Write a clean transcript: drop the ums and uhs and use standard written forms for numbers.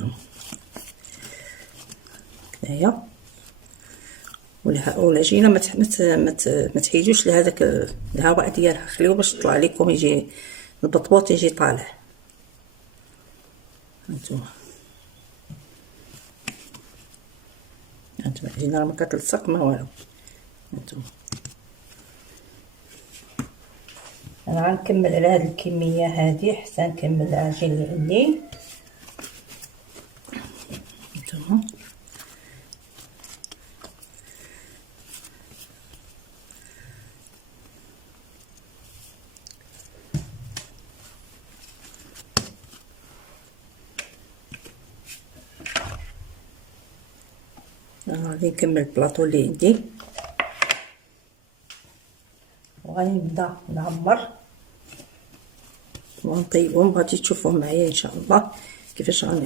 هانتوما هنايا. والعجينه ما تحيدوش لهذاك الهواء ديالها، خليوه باش يطلع لكم، يجي البطبوط يجي طالع. هانتوما العجينه ما كتلصق ما والو. هانتوما انا غنكمل على هذه الكميه هذه حتى نكمل العجين اللي عندي. هانتوما غادي نكمل البلاطو اللي عندي، وغادي نبدا نعمر ونطيبهم. غادي تشوفوا معايا ان شاء الله كيفاش